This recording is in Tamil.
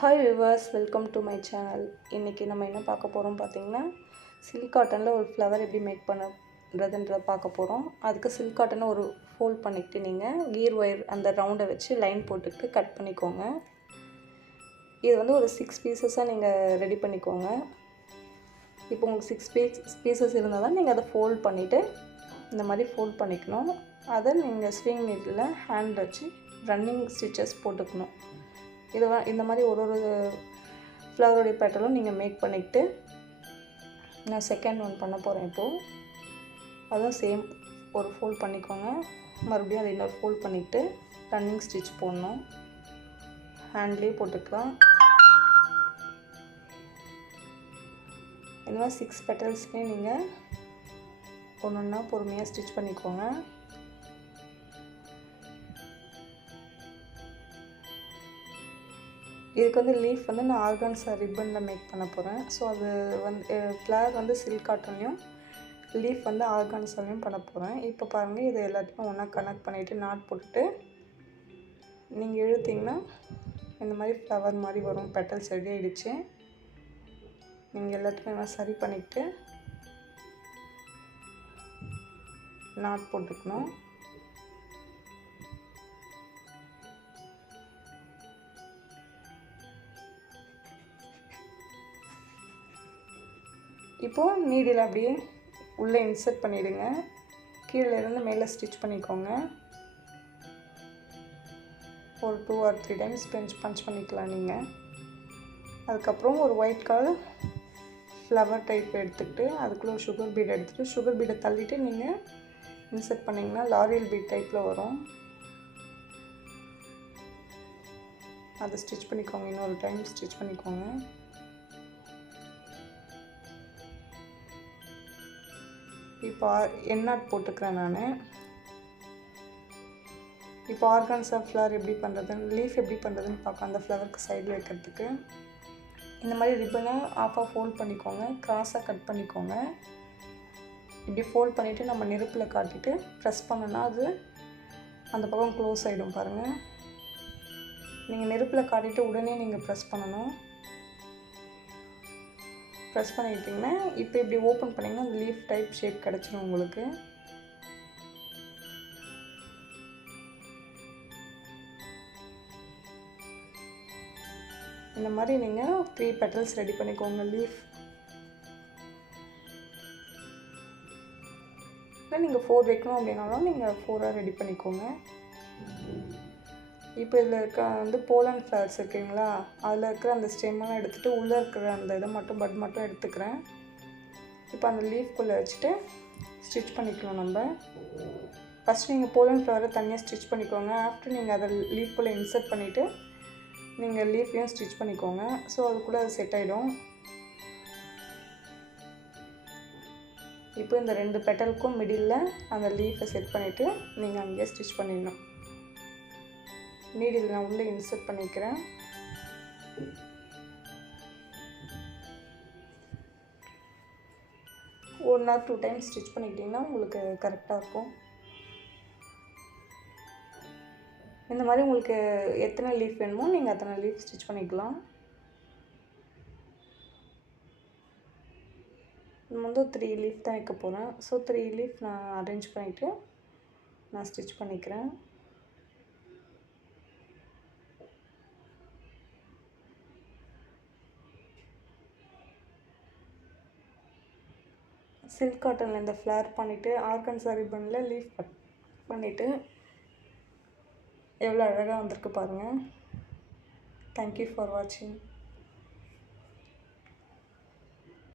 Hi viewers, welcome to my channel. இன்றைக்கி நம்ம என்ன பார்க்க போகிறோம் பார்த்திங்கன்னா, சில்க் காட்டனில் ஒரு ஃப்ளவர் எப்படி மேக் பண்ணுறதுன்றதை பார்க்க போகிறோம். அதுக்கு சில்க் காட்டனை ஒரு ஃபோல்ட் பண்ணிக்கிட்டு நீங்கள் கீர் ஒயர் அந்த ரவுண்டை வச்சு லைன் போட்டுக்கிட்டு கட் பண்ணிக்கோங்க. இது வந்து ஒரு 6 பீசஸாக நீங்கள் ரெடி பண்ணிக்கோங்க. இப்போ உங்களுக்கு 6 பீசஸ் இருந்தால் தான் நீங்கள் அதை ஃபோல்ட் பண்ணிவிட்டு இந்த மாதிரி ஃபோல்ட் பண்ணிக்கணும். அதை நீங்கள் ஸ்விங் நீடில் ஹேண்ட் வச்சு ரன்னிங் ஸ்டிச்சஸ் போட்டுக்கணும். இந்த மாதிரி ஒரு ஃப்ளவருடைய பேட்டர்னும் நீங்கள் மேக் பண்ணிக்கிட்டு நான் செகண்ட் ஒன் பண்ண போகிறேன். இப்போது அதுவும் சேம் ஒரு ஃபோல்ட் பண்ணிக்கோங்க. மறுபடியும் அதை இன்னொரு ஃபோல்ட் பண்ணிக்கிட்டு ரன்னிங் ஸ்டிச் போடணும். ஹேண்ட்லேயே போட்டுக்கலாம். இந்த மாதிரி 6 பெட்டல்ஸ்லேயும் நீங்கள் ஒன்று ஒன்றா பொறுமையாக ஸ்டிச் பண்ணிக்கோங்க. இதுக்கு வந்து லீஃப் வந்து நான் ஆர்கான்ஸா ரிப்பனில் மேக் பண்ண போகிறேன். ஸோ அது வந்து ஃப்ளவர் வந்து சில்க் காட்டன்லேயும் லீஃப் வந்து ஆர்கான்ஸாலையும் பண்ண போகிறேன். இப்போ பாருங்கள், இது எல்லாத்தையும் ஒன்றா கனெக்ட் பண்ணிவிட்டு நாட் போட்டுட்டு நீங்கள் இழுத்திங்கன்னா இந்த மாதிரி ஃப்ளவர் மாதிரி வரும். பெட்டல்ஸ் ரெடி ஆகிடுச்சு. நீங்கள் எல்லாத்தையும் நல்லா சரி பண்ணிவிட்டு நாட் போட்டுக்கணும். இப்போது நீடில் அப்படியே உள்ளே இன்சர்ட் பண்ணிவிடுங்க. கீழே இருந்து மேலே ஸ்டிச் பண்ணிக்கோங்க. ஒரு 2 or 3 டைம்ஸ் பஞ்ச் பண்ணிக்கலாம் நீங்கள். அதுக்கப்புறம் ஒரு ஒயிட் கலர் ஃப்ளவர் டைப் எடுத்துக்கிட்டு அதுக்குள்ளே ஒரு சுகர் பீட் எடுத்துகிட்டு சுகர் பீடை தள்ளிவிட்டு நீங்கள் இன்சர்ட் பண்ணிங்கன்னா லாரியல் பீட் டைப்பில் வரும். அதை ஸ்டிச் பண்ணிக்கோங்க. இன்னொரு டைம் ஸ்டிச் பண்ணிக்கோங்க. இப்போ எண்ணாட் போட்டுக்கிறேன் நான். இப்போ ஆர்கான்ஸா ஃப்ளவர் எப்படி பண்ணுறதுன்னு, லீஃப் எப்படி பண்ணுறதுன்னு பார்க்கலாம். அந்த ஃப்ளவருக்கு சைடில் வைக்கிறதுக்கு இந்த மாதிரி ரிப்பனை ஆஃபாக ஃபோல்ட் பண்ணிக்கோங்க. க்ராஸாக கட் பண்ணிக்கோங்க. இப்படி ஃபோல்ட் பண்ணிவிட்டு நம்ம நெருப்பில் காட்டிட்டு ப்ரெஸ் பண்ணோன்னா அது அந்த பக்கம் க்ளோஸ் ஆகிடும். பாருங்கள், நீங்கள் நெருப்பில் காட்டிட்டு உடனே நீங்கள் ப்ரெஸ் பண்ணணும். ப்ரெஸ் பண்ணிக்கிட்டிங்கன்னா இப்போ இப்படி ஓப்பன் பண்ணிங்கன்னா அந்த லீஃப் டைப் ஷேப் கிடச்சிடும் உங்களுக்கு. இந்த மாதிரி நீங்கள் 3 பெட்டல்ஸ் ரெடி பண்ணிக்கோங்க. லீஃப் இல்லை நீங்கள் 4 வைக்கணும் அப்படின்னாலும் நீங்கள் 4ஆக ரெடி பண்ணிக்கோங்க. இப்போ இதில் இருக்க வந்து போலன் ஃப்ளவர்ஸ் இருக்குங்களா, அதில் இருக்கிற அந்த ஸ்டெம்மெல்லாம் எடுத்துகிட்டு உள்ளே இருக்கிற அந்த இதை மட்டும் பட் மட்டும் எடுத்துக்கிறேன். இப்போ அந்த லீஃப்குள்ளே வச்சுட்டு ஸ்டிச் பண்ணிக்கலாம். நம்ம ஃபஸ்ட்டு நீங்கள் போலன் ஃப்ளவரை தனியாக ஸ்டிச் பண்ணிக்கோங்க. ஆஃப்டர் நீங்கள் அதை லீஃப்குள்ளே இன்சர்ட் பண்ணிவிட்டு நீங்கள் லீஃபையும் ஸ்டிச் பண்ணிக்கோங்க. ஸோ அதுக்குள்ளே அது செட் ஆகிடும். இப்போ இந்த 2 பெட்டலுக்கும் மிடில் அந்த லீஃபை செட் பண்ணிவிட்டு நீங்கள் அங்கேயே ஸ்டிச் பண்ணிடணும். நீடில் நான் உள்ளே இன்சர்ட் பண்ணிக்கிறேன். ஒரு 1 or 2 டைம்ஸ் ஸ்டிச் பண்ணிக்கிட்டிங்கன்னா உங்களுக்கு கரெக்டாக இருக்கும். இந்த மாதிரி உங்களுக்கு எத்தனை லீஃப் வேணுமோ நீங்கள் அத்தனை லீஃப் ஸ்டிச் பண்ணிக்கலாம். நம்ம வந்து 3 லீஃப் தான் வைக்க போகிறேன். ஸோ 3 லீஃப் நான் அரேஞ்ச் பண்ணிவிட்டு நான் ஸ்டிச் பண்ணிக்கிறேன். சில்க் காட்டனில் இந்த ஃப்ளவர் பண்ணிவிட்டு ஆர்கான்ஸா ரிப்பனில் லீஃப் கட் பண்ணிவிட்டு எவ்வளோ அழகாக வந்திருக்கு பாருங்கள். தேங்க்யூ ஃபார் வாட்சிங்.